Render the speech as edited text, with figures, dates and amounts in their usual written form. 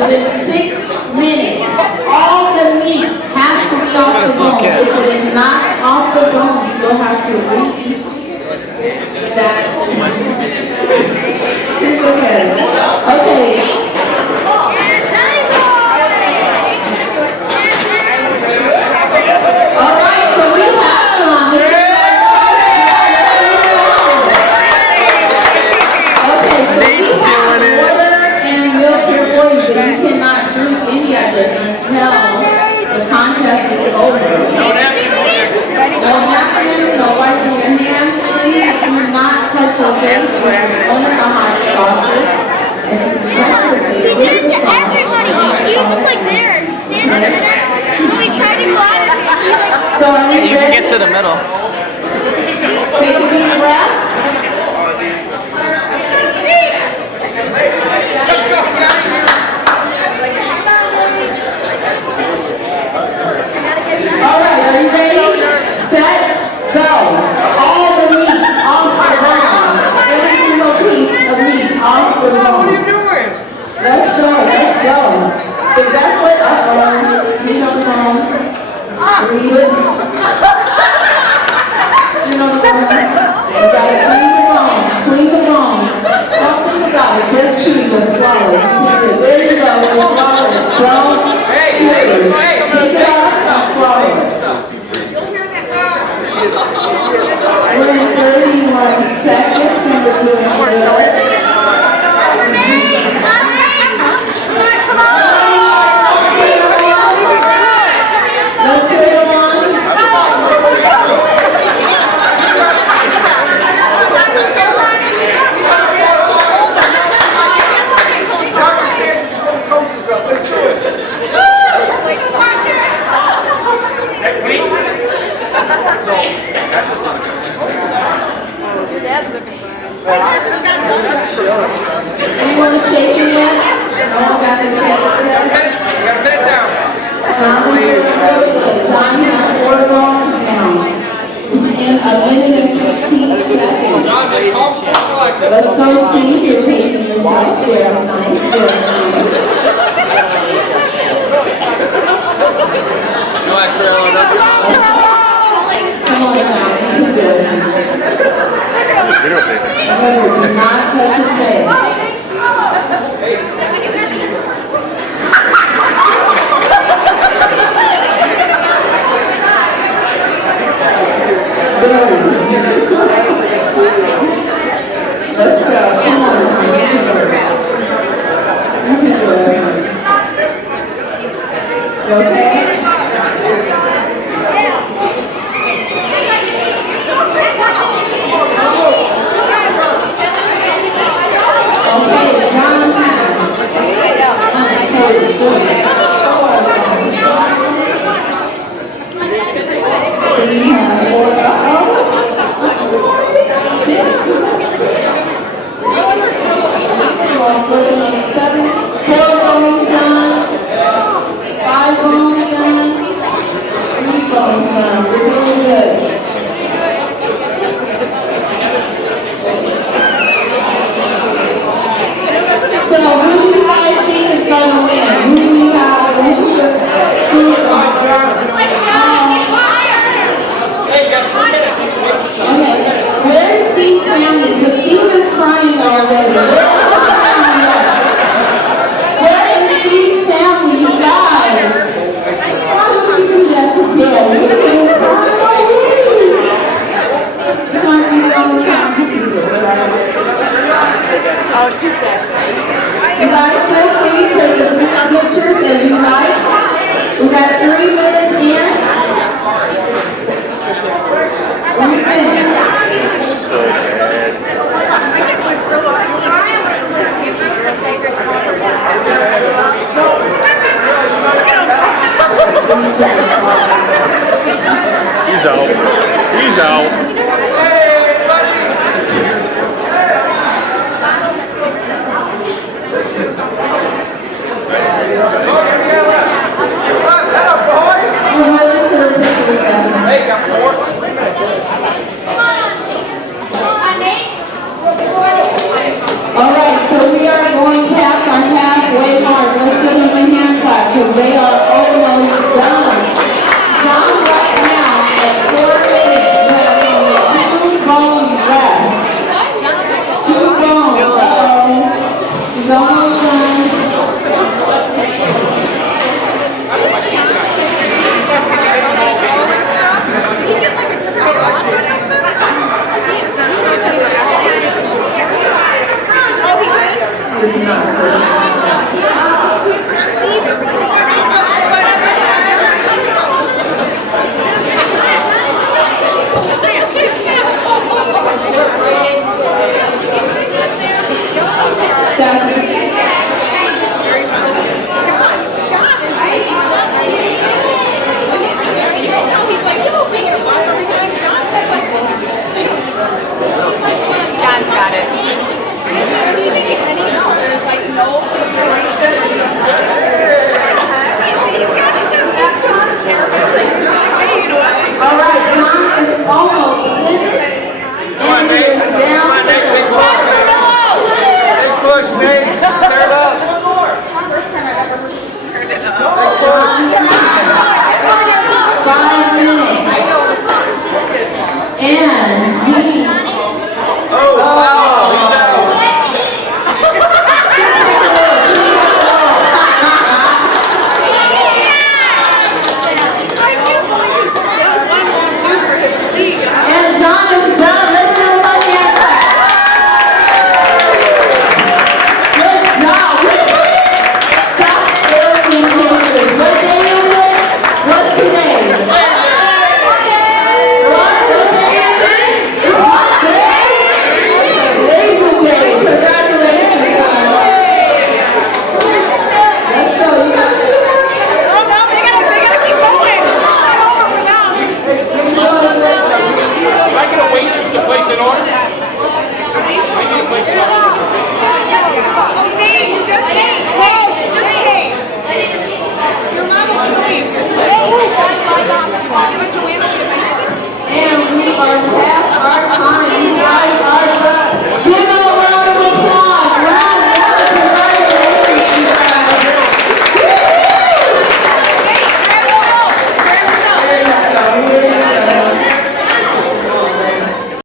within 6 minutes. All the meat has to be off the bone. If it is not off the bone, you will have to reheat that. Okay. All right, so we have some. Okay, so we have water and milk here for you, but you cannot drink any of this until the contest is over. No napkins, no wiping your hands. Please do not touch your face with one of the hot sauces. If you touch your face, he did it to everybody. He was just like there, stand in a minute. So we tried to go out of here. So are we ready? You can get to the middle. Take a deep breath. All right, are you ready? Set, go. All the meat off the bone. Every single piece of meat off the bone. What are you doing? Let's go, let's go. The best way, meat on the bone. Breathe it. You know the bone. You gotta clean the bone. Don't think about it, just chew, just swallow it. There you go, just swallow it. Don't chew it. Take it off and swallow it. We're in 31 seconds and we're doing good. Let's share the one. Let's do it. Anyone shaking yet? No one got the shakes yet? John has 4 bones down in a minute and 15 seconds. Let's go see if you're pacing yourself. Very nice, very nice. Go ahead, Carol. Come on, John, you can do it. Remember, do not touch his face. Let's go. Come on, John. You can do it. You okay? Okay, John has. Oh, she's back. You guys feel free to take as many pictures as you like. We got 3 minutes in. 3 minutes. So bad. He's out. He's out. Hey, got 4.